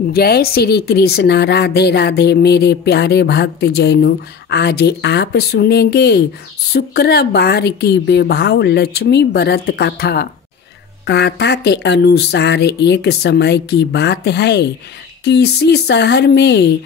जय श्री कृष्ण। राधे राधे मेरे प्यारे भक्त जैनों। आज आप सुनेंगे शुक्रवार की वैभव लक्ष्मी व्रत कथा। कथा के अनुसार एक समय की बात है। किसी शहर में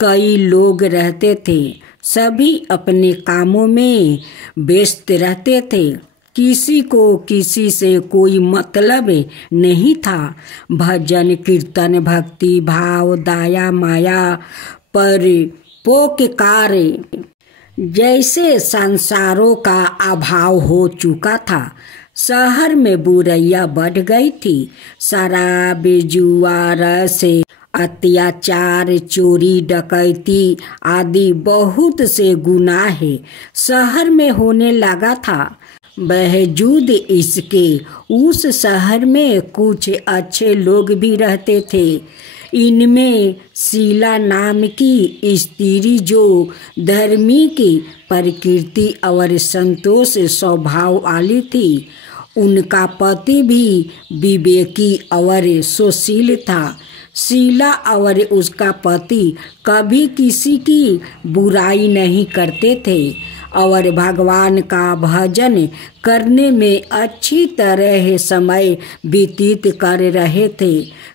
कई लोग रहते थे। सभी अपने कामों में व्यस्त रहते थे। किसी को किसी से कोई मतलब नहीं था। भजन कीर्तन भक्ति भाव दया माया परोपकार जैसे संसारों का अभाव हो चुका था। शहर में बुराइयां बढ़ गई थी। शराब जुआ रस अत्याचार चोरी डकैती आदि बहुत से गुनाह शहर में होने लगा था। बावजूद इसके उस शहर में कुछ अच्छे लोग भी रहते थे। इनमें शीला नाम की स्त्री जो धर्मी की प्रकृति और संतोष स्वभाव वाली थी। उनका पति भी विवेकी और सुशील था। शीला और उसका पति कभी किसी की बुराई नहीं करते थे और भगवान का भजन करने में अच्छी तरह समय व्यतीत कर रहे थे।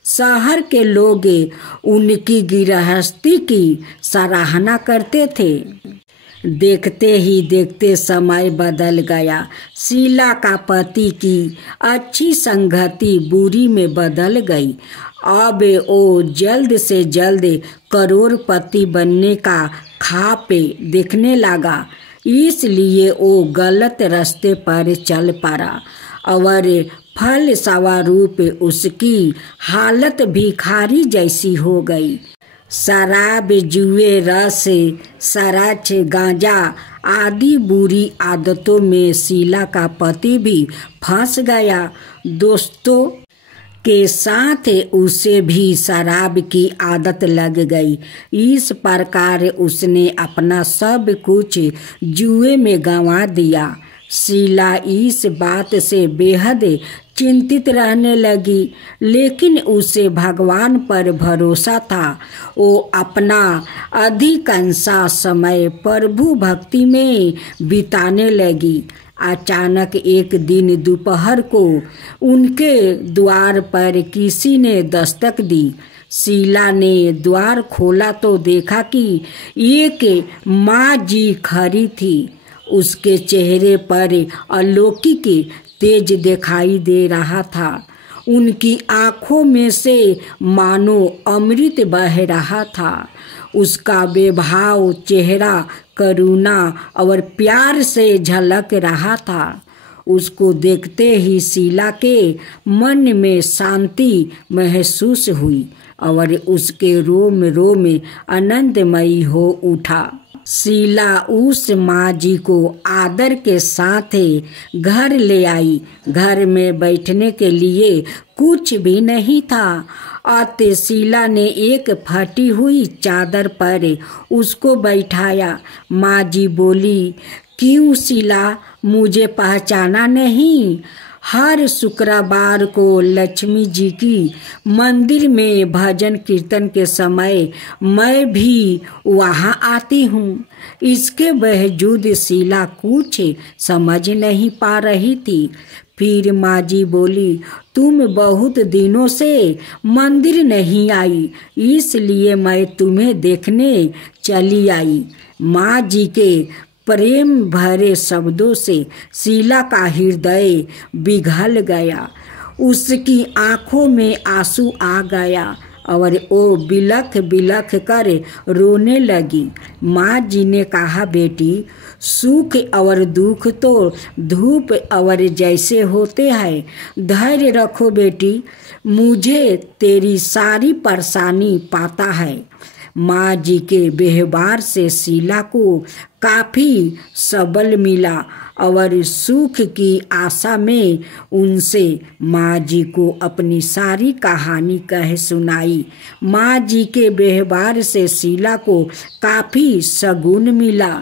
शहर के लोग उनकी गृहस्थी की सराहना करते थे। देखते ही देखते समय बदल गया। शीला का पति की अच्छी संगति बुरी में बदल गई। अब वो जल्द से जल्द करोड़पति बनने का ख्वाब देखने लगा। इसलिए वो गलत रास्ते पर चल पड़ा और फलस्वरूप उसकी हालत भिखारी जैसी हो गई। शराब जुए रस शराब गांजा आदि बुरी आदतों में शीला का पति भी फंस गया। दोस्तों के साथ उसे भी शराब की आदत लग गई। इस प्रकार उसने अपना सब कुछ जुए में गंवा दिया। शीला इस बात से बेहद चिंतित रहने लगी, लेकिन उसे भगवान पर भरोसा था। वो अपना अधिकांश समय प्रभु भक्ति में बिताने लगी। अचानक एक दिन दोपहर को उनके द्वार पर किसी ने दस्तक दी। शीला ने द्वार खोला तो देखा कि एक माँ जी खड़ी थी। उसके चेहरे पर अलौकिक तेज दिखाई दे रहा था। उनकी आँखों में से मानो अमृत बह रहा था। उसका बेभाव चेहरा करुणा और प्यार से झलक रहा था। उसको देखते ही शीला के मन में शांति महसूस हुई और उसके रोम रोम आनंदमयी हो उठा। शीला उस माँ जी को आदर के साथ घर ले आई। घर में बैठने के लिए कुछ भी नहीं था। अतः शीला ने एक फटी हुई चादर पर उसको बैठाया। माँ जी बोली, क्यों शीला, मुझे पहचाना नहीं? हर शुक्रवार को लक्ष्मी जी की मंदिर में भजन कीर्तन के समय मैं भी वहाँ आती हूँ। इसके बावजूद शीला कुछ समझ नहीं पा रही थी। फिर माँ जी बोली, तुम बहुत दिनों से मंदिर नहीं आई, इसलिए मैं तुम्हें देखने चली आई। माँ जी के प्रेम भरे शब्दों से शीला का हृदय पिघल गया। उसकी आंखों में आंसू आ गया और वो बिलख बिलख कर रोने लगी। माँ जी ने कहा, बेटी, सुख और दुख तो धूप और जैसे होते हैं। धैर्य रखो बेटी, मुझे तेरी सारी परेशानी पता है। माँ जी के व्यवहार से शीला को काफ़ी सबल मिला और सुख की आशा में उनसे माँ जी को अपनी सारी कहानी कह सुनाई। माँ जी के व्यवहार से शीला को काफ़ी सुकून मिला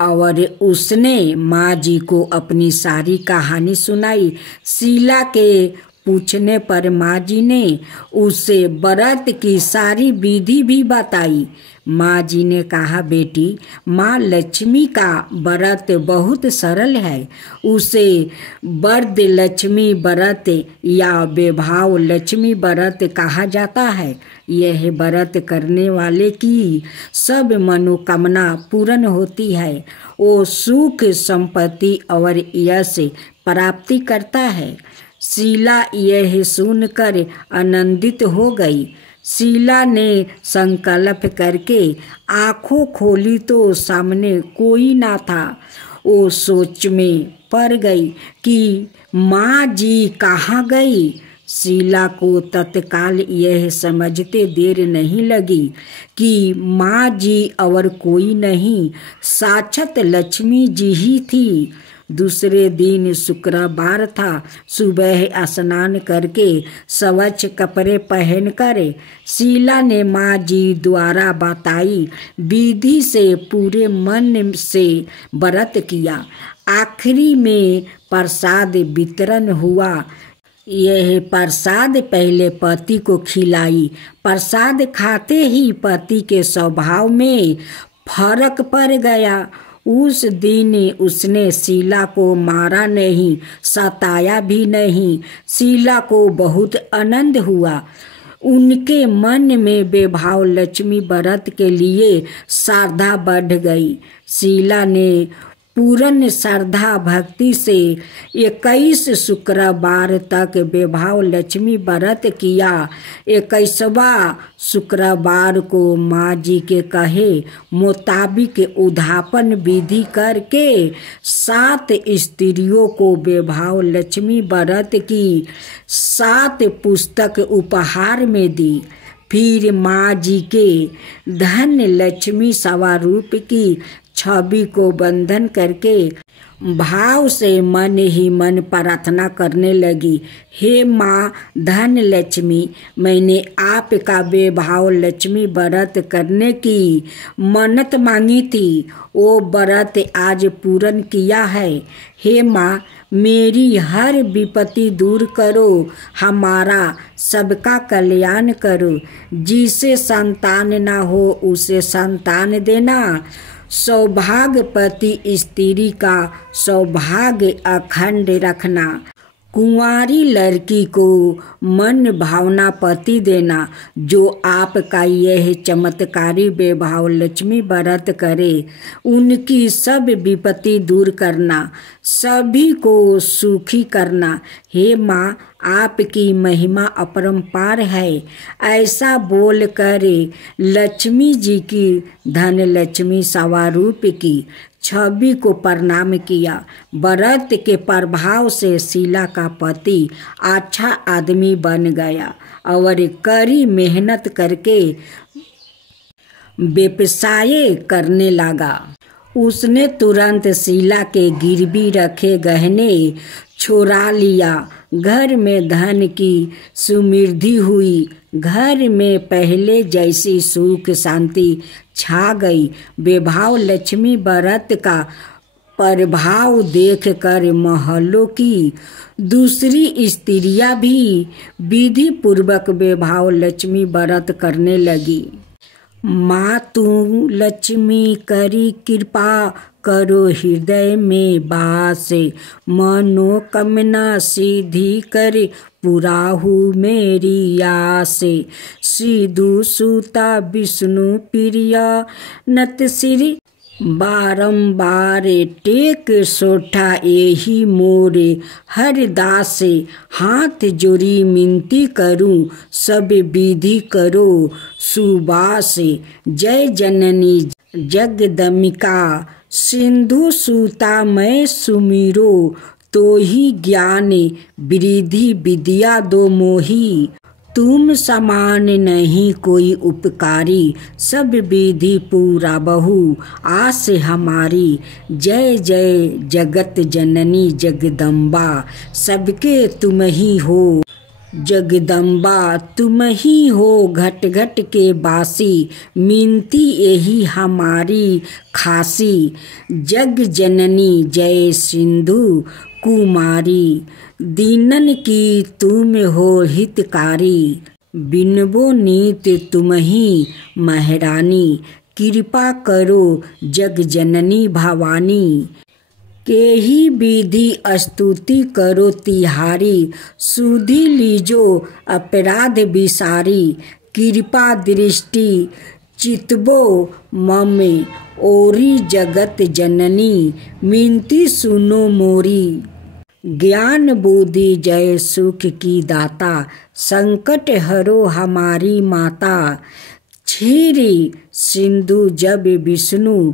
और उसने माँ जी को अपनी सारी कहानी सुनाई। शीला के पूछने पर माँ जी ने उसे व्रत की सारी विधि भी बताई। माँ जी ने कहा, बेटी, माँ लक्ष्मी का व्रत बहुत सरल है। उसे वरद लक्ष्मी व्रत या वैभव लक्ष्मी व्रत कहा जाता है। यह व्रत करने वाले की सब मनोकामना पूर्ण होती है। वो सुख, संपत्ति और यश प्राप्ति करता है। शीला यह सुनकर आनंदित हो गई। शीला ने संकल्प करके आंखों खोली तो सामने कोई ना था। वो सोच में पड़ गई कि माँ जी कहाँ गई। शीला को तत्काल यह समझते देर नहीं लगी कि माँ जी और कोई नहीं, साक्षात लक्ष्मी जी ही थी। दूसरे दिन शुक्रवार था। सुबह स्नान करके स्वच्छ कपड़े पहनकर शीला ने माँ जी द्वारा बताई विधि से पूरे मन से व्रत किया। आखिरी में प्रसाद वितरण हुआ। यह प्रसाद पहले पति को खिलाई। प्रसाद खाते ही पति के स्वभाव में फर्क पड़ गया। उस दिन उसने शीला को मारा नहीं, सताया भी नहीं। शीला को बहुत आनंद हुआ। उनके मन में वैभव लक्ष्मी व्रत के लिए श्रद्धा बढ़ गई। शीला ने पूर्ण श्रद्धा भक्ति से 21 शुक्रवार तक वैभव लक्ष्मी व्रत किया। 21वां शुक्रवार को माँ जी के कहे मुताबिक उद्यापन विधि करके 7 स्त्रियों को वैभव लक्ष्मी व्रत की 7 पुस्तक उपहार में दी। फिर माँ जी के धन लक्ष्मी स्वरूप की छवि को बंधन करके भाव से मन ही मन प्रार्थना करने लगी। हे माँ धन लक्ष्मी, मैंने आपका वैभव लक्ष्मी व्रत करने की मन्नत मांगी थी। वो व्रत आज पूर्ण किया है। हे माँ, मेरी हर विपत्ति दूर करो, हमारा सबका कल्याण करो। जिसे संतान ना हो उसे संतान देना। सौभाग्यवती स्त्री का सौभाग्य अखंड रखना। कुंवारी लड़की को मन भावना पति देना। जो आपका यह चमत्कारी वैभव लक्ष्मी व्रत करे, उनकी सब विपत्ति दूर करना, सभी को सुखी करना। हे माँ, आपकी महिमा अपरंपार है। ऐसा बोल कर लक्ष्मी जी की धन लक्ष्मी स्वरूप की छवि को प्रणाम किया। व्रत के प्रभाव से शीला का पति अच्छा आदमी बन गया और कड़ी मेहनत करके व्यवसाय करने लगा। उसने तुरंत शीला के गिरवी रखे गहने चुरा लिया। घर में धन की समृद्धि हुई। घर में पहले जैसी सुख शांति छा गई। वैभव लक्ष्मी व्रत का प्रभाव देखकर महलों की दूसरी स्त्रियां भी विधि पूर्वक वैभव लक्ष्मी व्रत करने लगी। माँ तू लक्ष्मी करी कृपा करो हृदय में वास, मनोकामना सिद्धि कर पुराहु मेरी आस। सिद्धू सुता विष्णु प्रिया नत सिर बारंबार टेक सोठा यही मोरे हरदास। हाथ जोड़ी मिनती करूं सब विधि करो सुबास। जय जननी जगदम्बिका सिंधु सूता मैं सुमिरो। तो ही ज्ञान वृद्धि विद्या दो मोही। तुम समान नहीं कोई उपकारी, सब विधि पूरा बहु आस हमारी। जय जय जगत जननी जगदम्बा, सबके तुम ही हो जगदम्बा तुम ही हो घट घट के बासी, मिनती यही हमारी खासी। जग जननी जय सिंधु कुमारी, दीनन की तुम हो हितकारी। बिनबो नीत तुम ही महारानी, कृपा करो जग जननी भवानी। के ही विधि स्तुति करो तिहारी, सुधि लीजो अपराध विसारी। कृपा दृष्टि चितबो ममे, ओरी जगत जननी, मिनती सुनो मोरी। ज्ञान बुद्धि जय सुख की दाता, संकट हरो हमारी माता। क्षीरी सिंधु जब विष्णु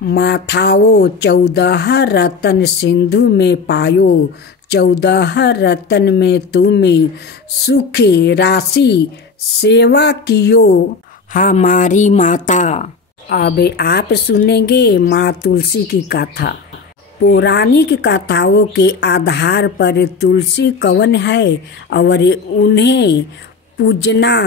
माथाओ, 14 रतन सिंधु में पायो। 14 रतन में तुम्हें सुख राशि, सेवा कियो हमारी माता। अब आप सुनेंगे माँ तुलसी की कथा। पौराणिक कथाओं के आधार पर तुलसी कौन है और उन्हें पूजना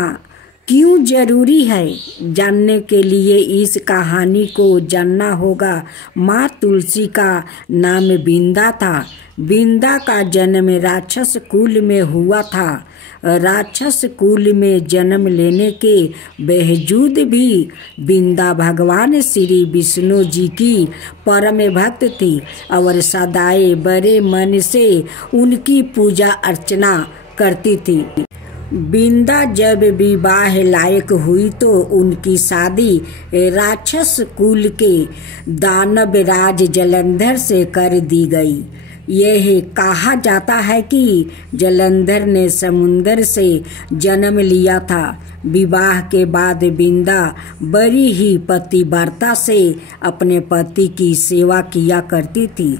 क्यों जरूरी है, जानने के लिए इस कहानी को जानना होगा। माँ तुलसी का नाम बिंदा था। बिंदा का जन्म राक्षस कुल में हुआ था। राक्षस कुल में जन्म लेने के बावजूद भी बिंदा भगवान श्री विष्णु जी की परम भक्त थी और सदाए बड़े मन से उनकी पूजा अर्चना करती थी। बिंदा जब विवाह लायक हुई तो उनकी शादी राक्षस कुल के दानव राज जलंधर से कर दी गई। यह कहा जाता है कि जलंधर ने समुंदर से जन्म लिया था। विवाह के बाद बिंदा बड़ी ही पतिव्रता से अपने पति की सेवा किया करती थी।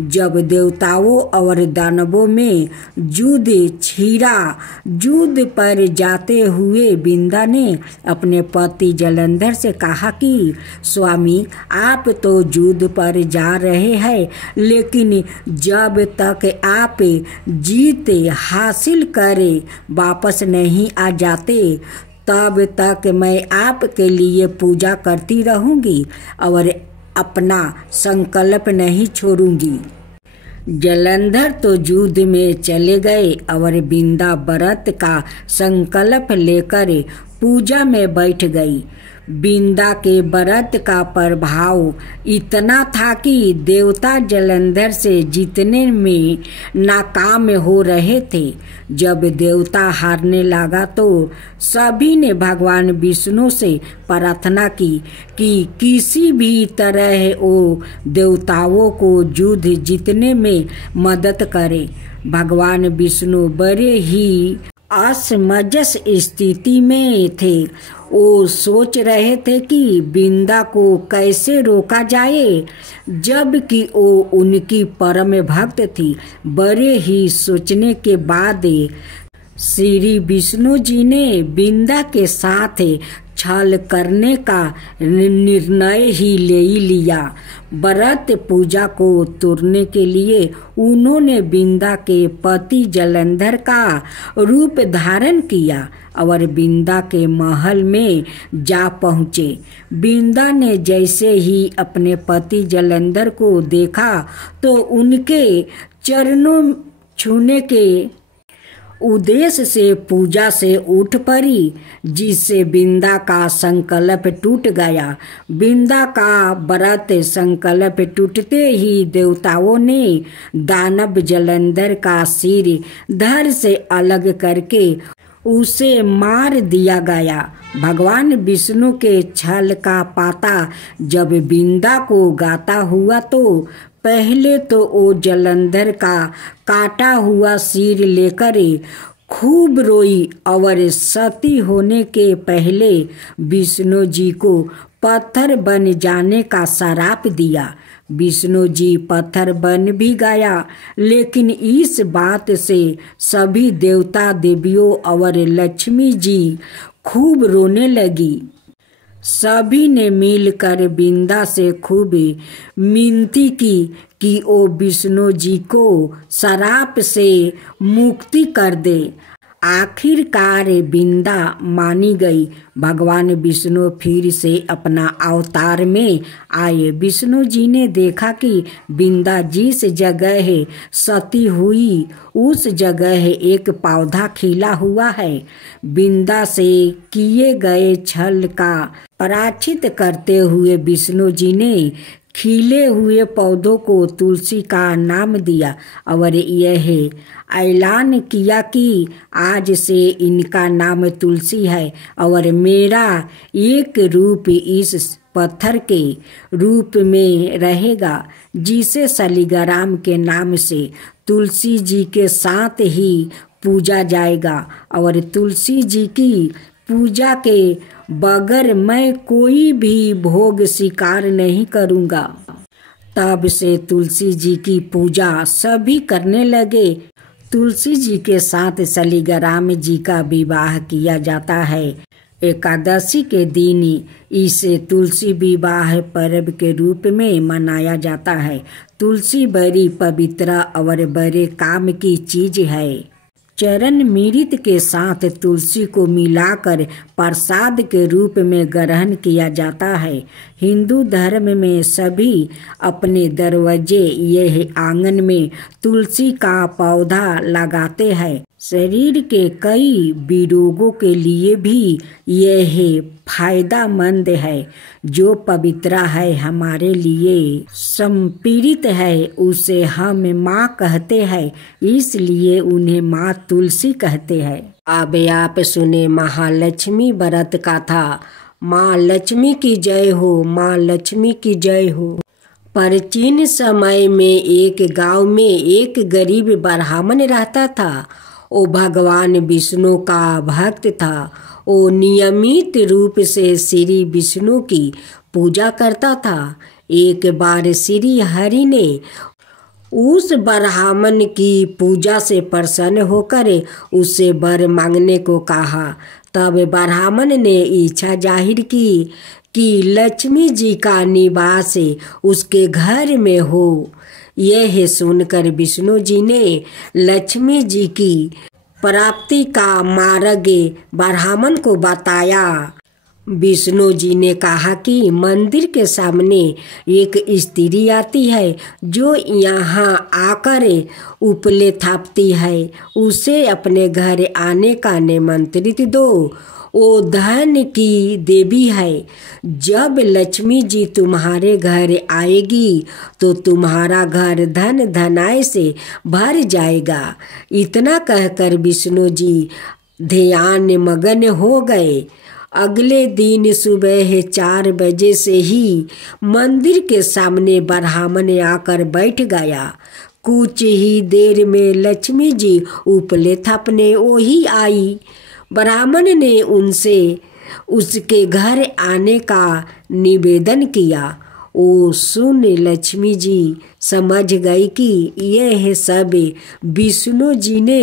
जब देवताओं और दानवों में युद्ध छिड़ा, युद्ध पर जाते हुए बिंदा ने अपने पति जलंधर से कहा कि स्वामी, आप तो युद्ध पर जा रहे हैं, लेकिन जब तक आप जीत हासिल करे वापस नहीं आ जाते तब तक मैं आपके लिए पूजा करती रहूंगी और अपना संकल्प नहीं छोड़ूंगी। जलंधर तो युद्ध में चले गए और बिंदा व्रत का संकल्प लेकर पूजा में बैठ गई। बिंदा के व्रत का प्रभाव इतना था कि देवता जलंधर से जीतने में नाकाम हो रहे थे। जब देवता हारने लगा तो सभी ने भगवान विष्णु से प्रार्थना की कि किसी भी तरह वो देवताओं को युद्ध जीतने में मदद करे। भगवान विष्णु बड़े ही असमंजस स्थिति में थे। वो सोच रहे थे कि बिंदा को कैसे रोका जाए, जबकि वो उनकी परम भक्त थी। बड़े ही सोचने के बाद श्री विष्णु जी ने बिंदा के साथ छल करने का निर्णय ही ले लिया। व्रत पूजा को तोड़ने के लिए उन्होंने बिंदा के पति जलंधर का रूप धारण किया और बिंदा के महल में जा पहुँचे। बिंदा ने जैसे ही अपने पति जलंधर को देखा तो उनके चरणों छूने के उद्देश्य से पूजा से उठ पड़ी, जिससे बिंदा का संकल्प टूट गया। बिंदा का व्रत संकल्प टूटते ही देवताओं ने दानव जलंधर का सिर धड़ से अलग करके उसे मार दिया गया। भगवान विष्णु के छल का पाता जब बिंदा को गाता हुआ तो पहले तो वो जलंधर का काटा हुआ सिर लेकर खूब रोई और सती होने के पहले विष्णु जी को पत्थर बन जाने का श्राप दिया। विष्णु जी पत्थर बन भी गया, लेकिन इस बात से सभी देवता देवियों और लक्ष्मी जी खूब रोने लगी। सभी ने मिलकर बिंदा से खूब मिनती की कि वो विष्णु जी को श्राप से मुक्ति कर दे। आखिरकार बिंदा मानी गई। भगवान विष्णु फिर से अपना अवतार में आए। विष्णु जी ने देखा कि बिंदा जिस जगह सती हुई उस जगह एक पौधा खिला हुआ है। बिंदा से किए गए छल का प्रायश्चित करते हुए विष्णु जी ने खिले हुए पौधों को तुलसी का नाम दिया और यह ऐलान किया कि आज से इनका नाम तुलसी है और मेरा एक रूप इस पत्थर के रूप में रहेगा, जिसे शालिग्राम के नाम से तुलसी जी के साथ ही पूजा जाएगा और तुलसी जी की पूजा के बगैर मैं कोई भी भोग स्वीकार नहीं करूँगा। तब से तुलसी जी की पूजा सभी करने लगे। तुलसी जी के साथ शालिग्राम जी का विवाह किया जाता है। एकादशी के दिन इसे तुलसी विवाह पर्व के रूप में मनाया जाता है। तुलसी बड़ी पवित्र और बड़े काम की चीज है। चरण मृत के साथ तुलसी को मिलाकर प्रसाद के रूप में ग्रहण किया जाता है। हिंदू धर्म में सभी अपने दरवाजे यह आंगन में तुलसी का पौधा लगाते हैं। शरीर के कई विरोगों के लिए भी यह फायदेमंद है। जो पवित्र है हमारे लिए संपीड़ित है उसे हम माँ कहते हैं, इसलिए उन्हें माँ तुलसी कहते हैं। अब आप सुने महालक्ष्मी व्रत कथा। माँ लक्ष्मी की जय हो, माँ लक्ष्मी की जय हो। प्राचीन समय में एक गांव में एक गरीब ब्राह्मण रहता था। वो भगवान विष्णु का भक्त था। वो नियमित रूप से श्री विष्णु की पूजा करता था। एक बार श्री हरि ने उस ब्राह्मण की पूजा से प्रसन्न होकर उससे वर मांगने को कहा। तब ब्राह्मण ने इच्छा जाहिर की कि लक्ष्मी जी का निवास उसके घर में हो। यह सुनकर विष्णु जी ने लक्ष्मी जी की प्राप्ति का मार्ग ब्राह्मण को बताया। विष्णु जी ने कहा कि मंदिर के सामने एक स्त्री आती है जो यहाँ आकर उपले थापती है। उसे अपने घर आने का निमंत्रित दो। वो धन की देवी है। जब लक्ष्मी जी तुम्हारे घर आएगी तो तुम्हारा घर धन धनाय से भर जाएगा। इतना कहकर विष्णु जी ध्यान मगन हो गए। अगले दिन सुबह 4 बजे से ही मंदिर के सामने ब्राह्मण आकर बैठ गया। कुछ ही देर में लक्ष्मी जी उपले थापने वही आई। ब्राह्मण ने उनसे उसके घर आने का निवेदन किया। वो सुन लक्ष्मी जी समझ गई कि यह सब विष्णु जी ने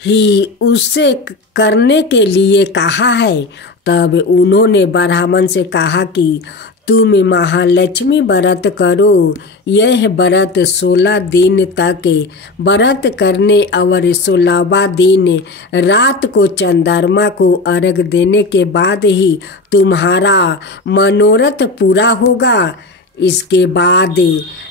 ही उससे करने के लिए कहा है। तब उन्होंने ब्राह्मण से कहा कि तुम महालक्ष्मी व्रत करो। यह व्रत 16 दिन तक व्रत करने और 16वां दिन रात को चंद्रमा को अर्घ देने के बाद ही तुम्हारा मनोरथ पूरा होगा। इसके बाद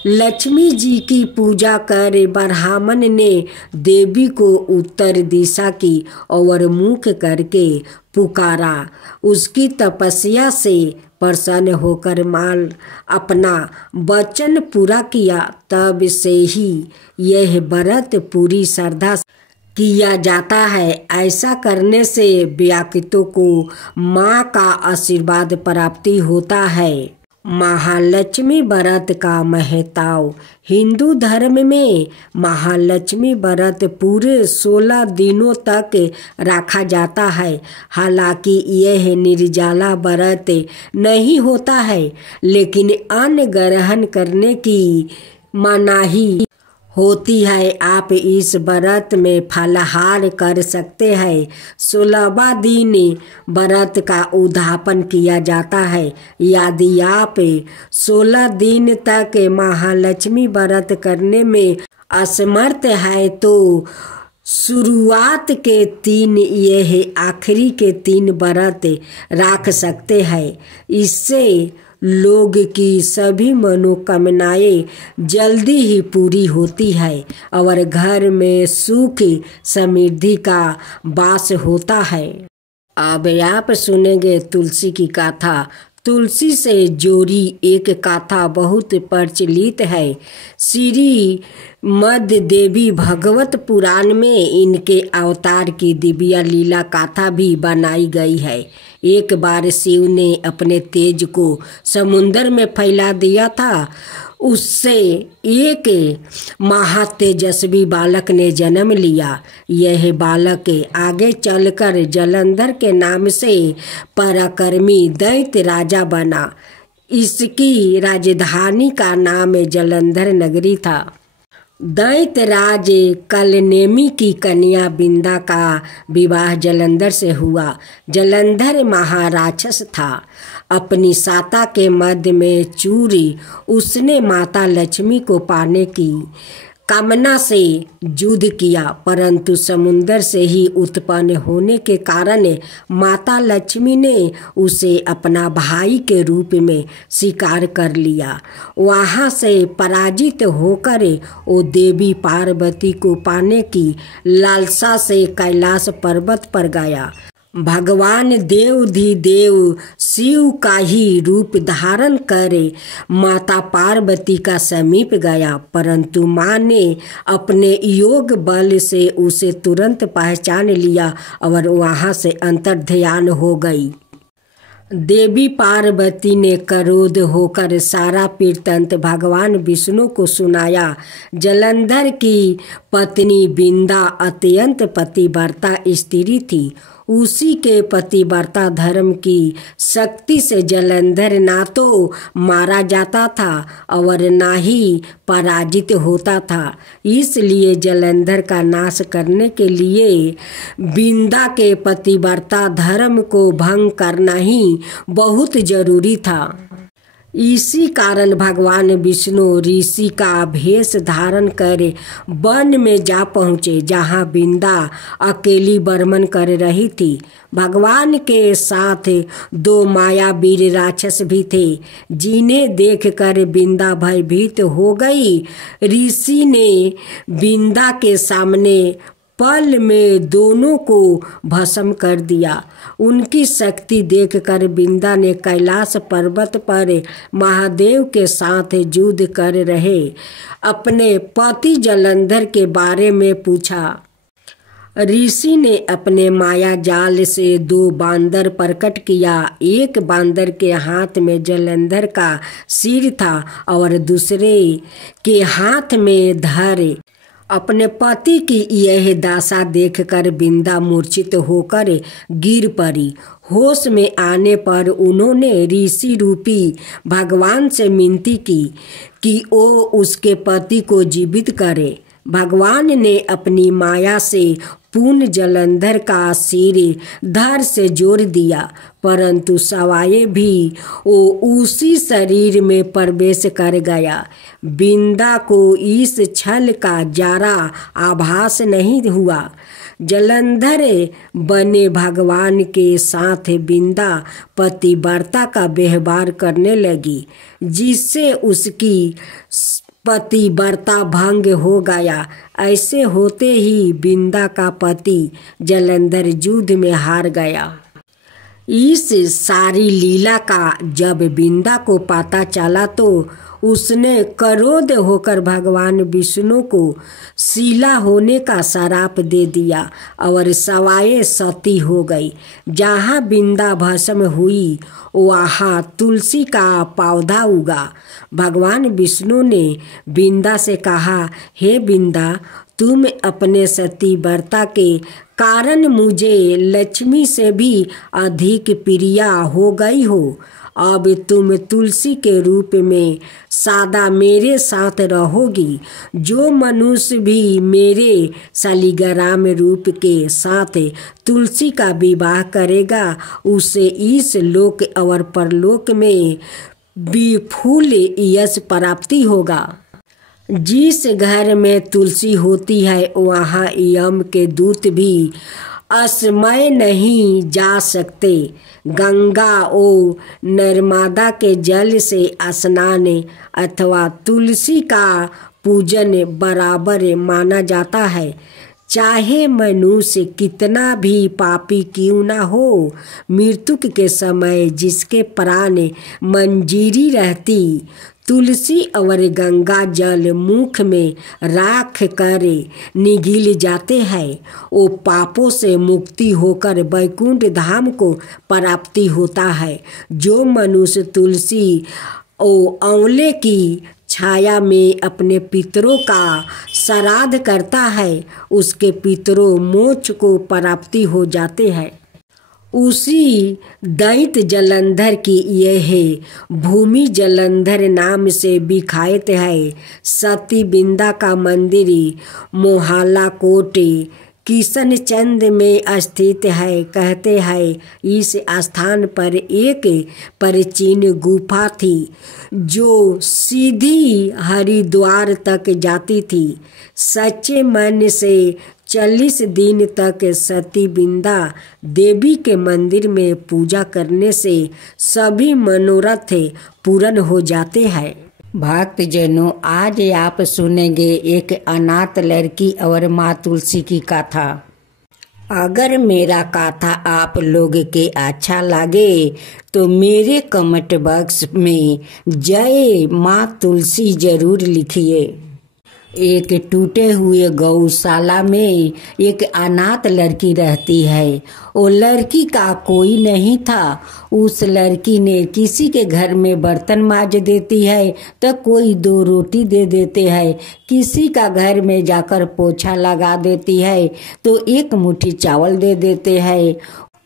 लक्ष्मी जी की पूजा कर ब्राह्मण ने देवी को उत्तर दिशा की और मुख करके पुकारा। उसकी तपस्या से प्रसन्न होकर माल अपना वचन पूरा किया। तब से ही यह व्रत पूरी श्रद्धा किया जाता है। ऐसा करने से व्याकुतों को माँ का आशीर्वाद प्राप्ति होता है। महालक्ष्मी व्रत का महत्व। हिंदू धर्म में महालक्ष्मी व्रत पूरे 16 दिनों तक रखा जाता है। हालांकि यह निर्जला व्रत नहीं होता है, लेकिन अन्न ग्रहण करने की मनाही होती है। आप इस व्रत में फलाहार कर सकते हैं। 16वां दिन व्रत का उद्यापन किया जाता है। यदि आप 16 दिन तक महालक्ष्मी व्रत करने में असमर्थ है तो शुरुआत के 3 यह आखिरी के 3 व्रत रख सकते हैं। इससे लोग की सभी मनोकामनाएं जल्दी ही पूरी होती है और घर में सुख समृद्धि का वास होता है। अब आप सुनेंगे तुलसी की गाथा। तुलसी से जोड़ी एक गाथा बहुत प्रचलित है। श्री मद देवी भगवत पुराण में इनके अवतार की दिव्य लीला गाथा भी बनाई गई है। एक बार शिव ने अपने तेज को समुद्र में फैला दिया था। उससे एक महातेजस्वी बालक ने जन्म लिया। यह बालक आगे चलकर जलंधर के नाम से पराक्रमी दैत्य राजा बना। इसकी राजधानी का नाम जलंधर नगरी था। दैत्यराज कलनेमी की कन्या बिंदा का विवाह जलंधर से हुआ। जलंधर महाराक्षस था। अपनी साता के मध्य में चूरी उसने माता लक्ष्मी को पाने की कामना से युद्ध किया, परंतु समुद्र से ही उत्पन्न होने के कारण माता लक्ष्मी ने उसे अपना भाई के रूप में स्वीकार कर लिया। वहाँ से पराजित होकर वो देवी पार्वती को पाने की लालसा से कैलाश पर्वत पर गया। भगवान देवाधिदेव शिव का ही रूप धारण कर माता पार्वती का समीप गया, परंतु माँ ने अपने योग बल से उसे तुरंत पहचान लिया और वहाँ से अंतर्ध्यान हो गई। देवी पार्वती ने क्रोध होकर सारा वृत्तांत भगवान विष्णु को सुनाया। जलंधर की पत्नी बिंदा अत्यंत पतिव्रता स्त्री थी। उसी के पतिव्रता धर्म की शक्ति से जलंधर ना तो मारा जाता था और ना ही पराजित होता था। इसलिए जलंधर का नाश करने के लिए बिंदा के पतिव्रता धर्म को भंग करना ही बहुत जरूरी था। इसी कारण भगवान विष्णु ऋषि का भेष धारण कर वन में जा पहुँचे, जहाँ बिंदा अकेली बर्मन कर रही थी। भगवान के साथ 2 मायावीर राक्षस भी थे, जिन्हें देखकर बिंदा भयभीत हो गई। ऋषि ने बिंदा के सामने पल में दोनों को भस्म कर दिया। उनकी शक्ति देखकर बिंदा ने कैलाश पर्वत पर महादेव के साथ युद्ध कर रहे अपने पति जलंधर के बारे में पूछा। ऋषि ने अपने माया जाल से 2 बांदर प्रकट किया। एक बांदर के हाथ में जलंधर का सिर था और दूसरे के हाथ में धर। अपने पति की यह दशा देखकर बिंदा मूर्छित होकर गिर पड़ी। होश में आने पर उन्होंने ऋषि रूपी भगवान से विनती की कि वो उसके पति को जीवित करे। भगवान ने अपनी माया से पूर्ण जलंधर का सिर धड़ से जोड़ दिया, परंतु सवाए भी वो उसी शरीर में प्रवेश कर गया। बिंदा को इस छल का जरा आभास नहीं हुआ। जलंधर बने भगवान के साथ बिंदा पतिव्रता का व्यवहार करने लगी, जिससे उसकी पतिव्रता भंग हो गया। ऐसे होते ही बिंदा का पति जलंधर युद्ध में हार गया। इस सारी लीला का जब बिंदा को पता चला तो उसने क्रोध होकर भगवान विष्णु को शीला होने का श्राप दे दिया और सवाए सती हो गई। जहाँ बिंदा भस्म हुई वहाँ तुलसी का पौधा उगा। भगवान विष्णु ने बिंदा से कहा, हे बिंदा, तुम अपने सतीव्रता के कारण मुझे लक्ष्मी से भी अधिक प्रिया हो गई हो। अब तुम तुलसी के रूप में सदा मेरे साथ रहोगी। जो मनुष्य भी मेरे शालिग्राम रूप के साथ तुलसी का विवाह करेगा, उसे इस लोक और परलोक में विपुल यश प्राप्ति होगा। जिस घर में तुलसी होती है वहाँ यम के दूत भी असमय नहीं जा सकते। गंगा ओ नर्मदा के जल से स्नान अथवा तुलसी का पूजन बराबर माना जाता है। चाहे मनुष्य कितना भी पापी क्यों न हो, मृत्यु के समय जिसके प्राण मंजीरी रहती, तुलसी और गंगा जल मुख में राख कर निगल जाते हैं। वो पापों से मुक्ति होकर वैकुंठ धाम को प्राप्ति होता है। जो मनुष्य तुलसी और आंवले की छाया में अपने पितरों का श्राद्ध करता है, उसके पितरों मोक्ष को प्राप्ति हो जाते हैं। उसी दैत्य जलंधर की यह भूमि जलंधर नाम से विख्यात है। सती बिंदा का मंदिर मोहाला कोट किशनचंद में स्थित है। कहते हैं इस स्थान पर एक प्राचीन गुफा थी जो सीधी हरिद्वार तक जाती थी। सच्चे मन से 40 दिन तक सती बिंदा देवी के मंदिर में पूजा करने से सभी मनोरथ पूर्ण हो जाते हैं। भक्त जनों, आज आप सुनेंगे एक अनाथ लड़की और माँ तुलसी की कथा। अगर मेरा कथा आप लोग के अच्छा लगे तो मेरे कमेंट बॉक्स में जय माँ तुलसी जरूर लिखिए। एक टूटे हुए गौशाला में एक अनाथ लड़की रहती है। वो लड़की का कोई नहीं था। उस लड़की ने किसी के घर में बर्तन मांज देती है तो कोई 2 रोटी दे देते हैं, किसी का घर में जाकर पोछा लगा देती है तो 1 मुट्ठी चावल दे देते हैं।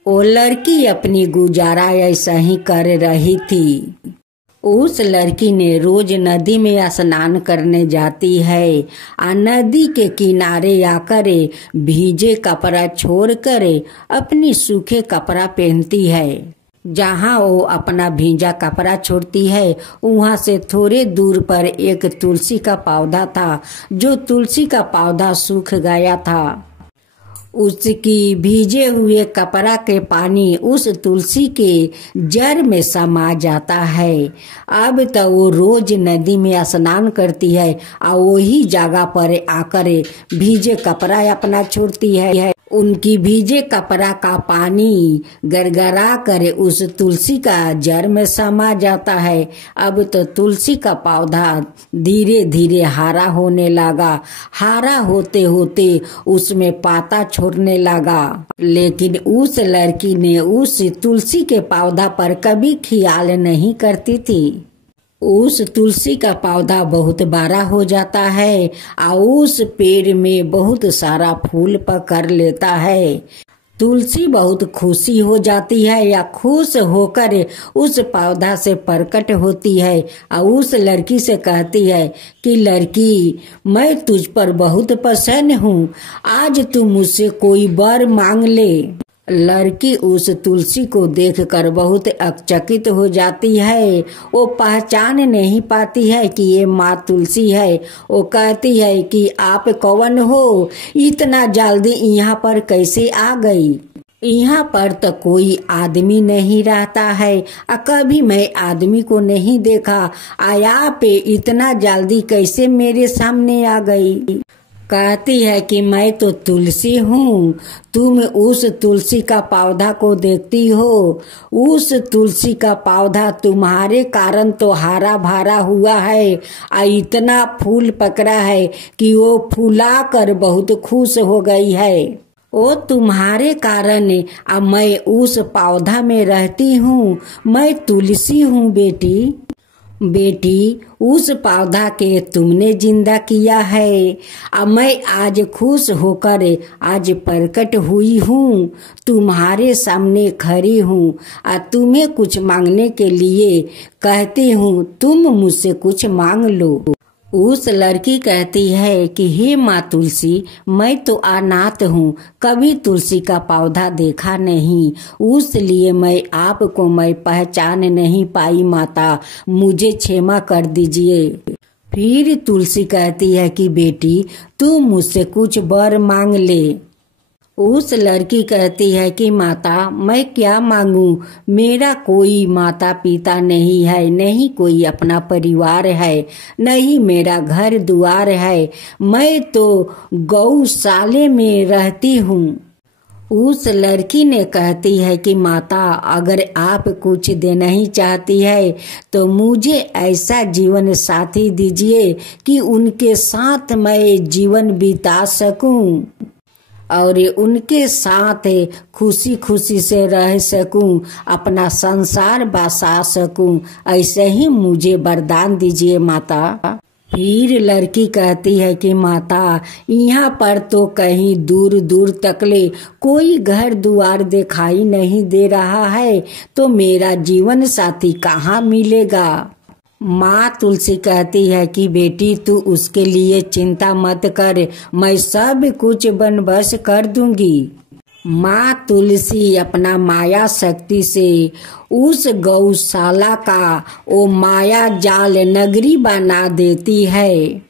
वो लड़की अपनी गुजारा ऐसा ही कर रही थी। उस लड़की ने रोज नदी में स्नान करने जाती है। नदी के किनारे आकर भीजे कपड़ा छोड़कर अपनी सूखे कपड़ा पहनती है। जहाँ वो अपना भीजा कपड़ा छोड़ती है वहाँ से थोड़े दूर पर एक तुलसी का पौधा था। जो तुलसी का पौधा सूख गया था, उसकी भीजे हुए कपड़ा के पानी उस तुलसी के जड़ में समा जाता है। अब तो वो रोज नदी में स्नान करती है और वही जगह पर आकर भीजे कपड़ा अपना छोड़ती है। उनकी भीजे कपड़ा का पानी गरगरा कर उस तुलसी का जड़ में समा जाता है। अब तो तुलसी का पौधा धीरे धीरे हरा होने लगा। हरा होते होते उसमें पाता छोड़ने लगा। लेकिन उस लड़की ने उस तुलसी के पौधा पर कभी ख्याल नहीं करती थी। उस तुलसी का पौधा बहुत बड़ा हो जाता है और उस पेड़ में बहुत सारा फूल पकड़ लेता है। तुलसी बहुत खुशी हो जाती है या खुश होकर उस पौधा से प्रकट होती है और उस लड़की से कहती है कि लड़की, मैं तुझ पर बहुत प्रसन्न हूँ, आज तू मुझसे कोई वर मांग ले। लड़की उस तुलसी को देखकर बहुत अचकित हो जाती है। वो पहचान नहीं पाती है कि ये माँ तुलसी है। वो कहती है कि आप कौन हो, इतना जल्दी यहाँ पर कैसे आ गई? यहाँ पर तो कोई आदमी नहीं रहता है, कभी मैं आदमी को नहीं देखा, आया पे इतना जल्दी कैसे मेरे सामने आ गई? कहती है कि मैं तो तुलसी हूँ, तुम उस तुलसी का पौधा को देखती हो। उस तुलसी का पौधा तुम्हारे कारण तो हरा भरा हुआ है और इतना फूल पकड़ा है कि वो फूला कर बहुत खुश हो गई है। वो तुम्हारे कारण अब मैं उस पौधा में रहती हूँ। मैं तुलसी हूँ बेटी। उस पौधा के तुमने जिंदा किया है। अब मैं आज खुश होकर आज प्रकट हुई हूँ, तुम्हारे सामने खड़ी हूँ और तुम्हें कुछ मांगने के लिए कहती हूँ, तुम मुझसे कुछ मांग लो। उस लड़की कहती है कि हे माँ तुलसी, मैं तो अनाथ हूँ, कभी तुलसी का पौधा देखा नहीं, उसलिए मैं आपको पहचान नहीं पाई। माता, मुझे क्षमा कर दीजिए। फिर तुलसी कहती है कि बेटी तू मुझसे कुछ वर मांग ले। उस लड़की कहती है कि माता मैं क्या मांगू, मेरा कोई माता पिता नहीं है, नहीं कोई अपना परिवार है, नहीं मेरा घर द्वार है, मैं तो गौशाले में रहती हूँ। उस लड़की ने कहती है कि माता अगर आप कुछ देना ही चाहती है तो मुझे ऐसा जीवन साथी दीजिए कि उनके साथ मैं जीवन बिता सकूं और उनके साथ खुशी खुशी से रह सकूं, अपना संसार बसा सकूं, ऐसे ही मुझे वरदान दीजिए माता। फिर लड़की कहती है कि माता यहाँ पर तो कहीं दूर दूर तकले कोई घर द्वार दिखाई नहीं दे रहा है, तो मेरा जीवन साथी कहाँ मिलेगा। माँ तुलसी कहती है कि बेटी तू उसके लिए चिंता मत कर, मैं सब कुछ बंदोबस्त कर दूंगी। माँ तुलसी अपना माया शक्ति से उस गौशाला का वो माया जाल नगरी बना देती है।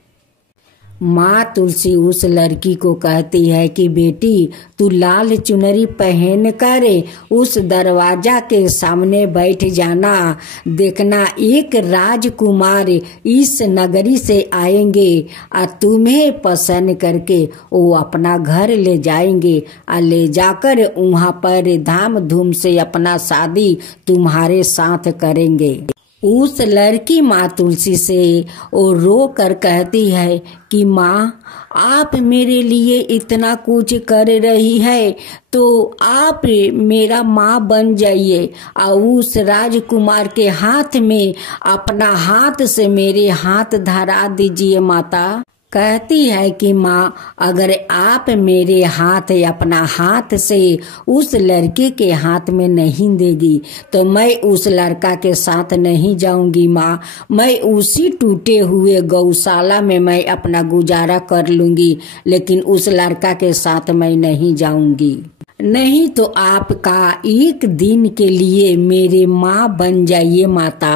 माँ तुलसी उस लड़की को कहती है कि बेटी तू लाल चुनरी पहन कर उस दरवाजा के सामने बैठ जाना, देखना एक राजकुमार इस नगरी से आएंगे और तुम्हें पसंद करके वो अपना घर ले जाएंगे और ले जाकर वहाँ पर धाम धूम से अपना शादी तुम्हारे साथ करेंगे। उस लड़की माँ तुलसी से वो रो कर कहती है कि माँ आप मेरे लिए इतना कुछ कर रही है तो आप मेरा माँ बन जाइए और उस राजकुमार के हाथ में अपना हाथ से मेरे हाथ धरा दीजिए। माता कहती है कि माँ अगर आप मेरे हाथ अपना हाथ से उस लड़के के हाथ में नहीं देगी तो मैं उस लड़का के साथ नहीं जाऊंगी। माँ मैं उसी टूटे हुए गौशाला में मैं अपना गुजारा कर लूंगी, लेकिन उस लड़का के साथ मैं नहीं जाऊंगी। नहीं तो आपका एक दिन के लिए मेरे माँ बन जाइए माता,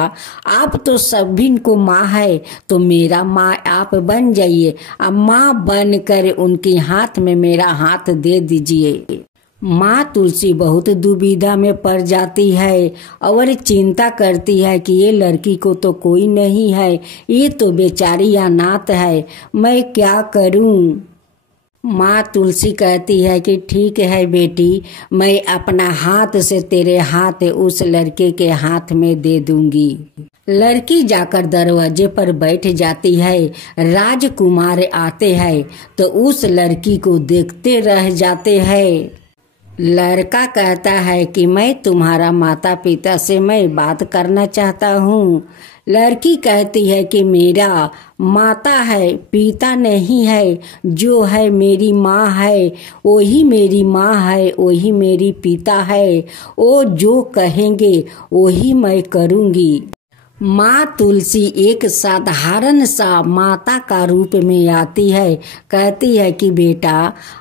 आप तो सभी को माँ है तो मेरा माँ आप बन जाइए। अब माँ बनकर उनके हाथ में मेरा हाथ दे दीजिए। माँ तुलसी बहुत दुविधा में पड़ जाती है और चिंता करती है कि ये लड़की को तो कोई नहीं है, ये तो बेचारी अनाथ है, मैं क्या करूं। माँ तुलसी कहती है कि ठीक है बेटी, मैं अपना हाथ से तेरे हाथ उस लड़के के हाथ में दे दूंगी। लड़की जाकर दरवाजे पर बैठ जाती है। राजकुमार आते हैं तो उस लड़की को देखते रह जाते हैं। लड़का कहता है कि मैं तुम्हारा माता पिता से मैं बात करना चाहता हूँ। लड़की कहती है कि मेरा माता है पिता नहीं है, जो है मेरी माँ है वही मेरी माँ है, वही मेरी पिता है, वो जो कहेंगे वही मैं करूँगी। माँ तुलसी एक साधारण सा माता का रूप में आती है। कहती है कि बेटा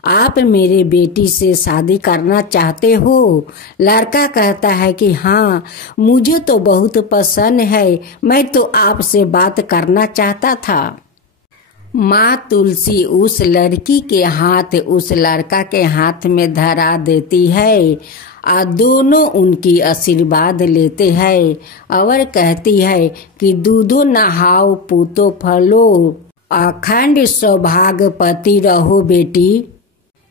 आप मेरे बेटी से शादी करना चाहते हो। लड़का कहता है कि हाँ मुझे तो बहुत पसंद है, मैं तो आपसे बात करना चाहता था। माँ तुलसी उस लड़की के हाथ उस लड़का के हाथ में धरा देती है और दोनों उनकी आशीर्वाद लेते हैं और कहती है कि दूधो नहाओ पूतो फलो, अखंड सौभाग्यवती रहो बेटी।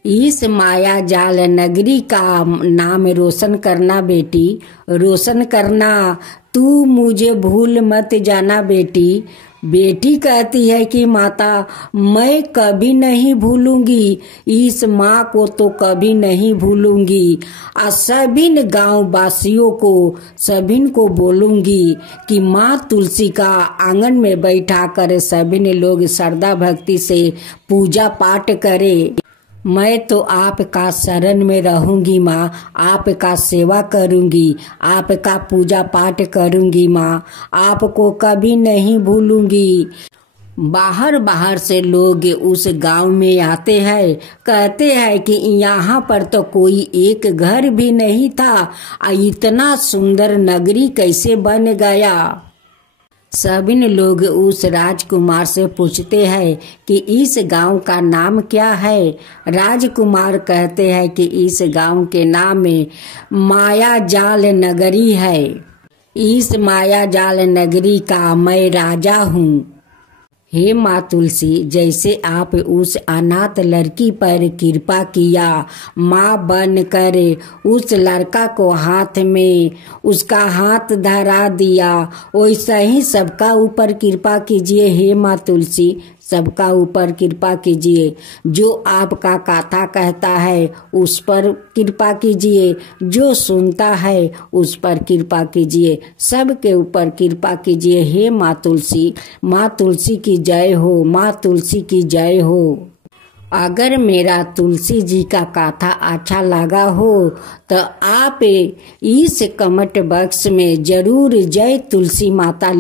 इस माया जाल नगरी का नाम रोशन करना बेटी, रोशन करना, तू मुझे भूल मत जाना बेटी। बेटी कहती है कि माता मैं कभी नहीं भूलूंगी, इस माँ को तो कभी नहीं भूलूंगी और सभी गांव वासियों को सभी को बोलूंगी कि माँ तुलसी का आंगन में बैठा कर सभी लोग श्रद्धा भक्ति से पूजा पाठ करे। मैं तो आपका शरण में रहूंगी माँ, आपका सेवा करूंगी, आपका पूजा पाठ करूंगी माँ, आपको कभी नहीं भूलूंगी। बाहर बाहर से लोग उस गांव में आते हैं, कहते हैं कि यहाँ पर तो कोई एक घर भी नहीं था, इतना सुंदर नगरी कैसे बन गया। सभी लोग उस राजकुमार से पूछते हैं कि इस गांव का नाम क्या है। राजकुमार कहते हैं कि इस गांव के नाम में मायाजाल नगरी है। इस मायाजाल नगरी का मैं राजा हूँ। हे माँ तुलसी, जैसे आप उस अनाथ लड़की पर कृपा किया, माँ बनकर उस लड़का को हाथ में उसका हाथ धरा दिया, वैसा ही सबका ऊपर कृपा कीजिए। हे माँ तुलसी, सबका ऊपर कृपा कीजिए। जो आपका कथा कहता है उस पर कृपा कीजिए, जो सुनता है उस पर कृपा कीजिए, सबके ऊपर कृपा कीजिए। हे माँ तुलसी की जय हो, माँ तुलसी की जय हो। अगर मेरा तुलसी जी का कथा अच्छा लगा हो तो आप इस कमेंट बॉक्स में जरूर जय तुलसी माता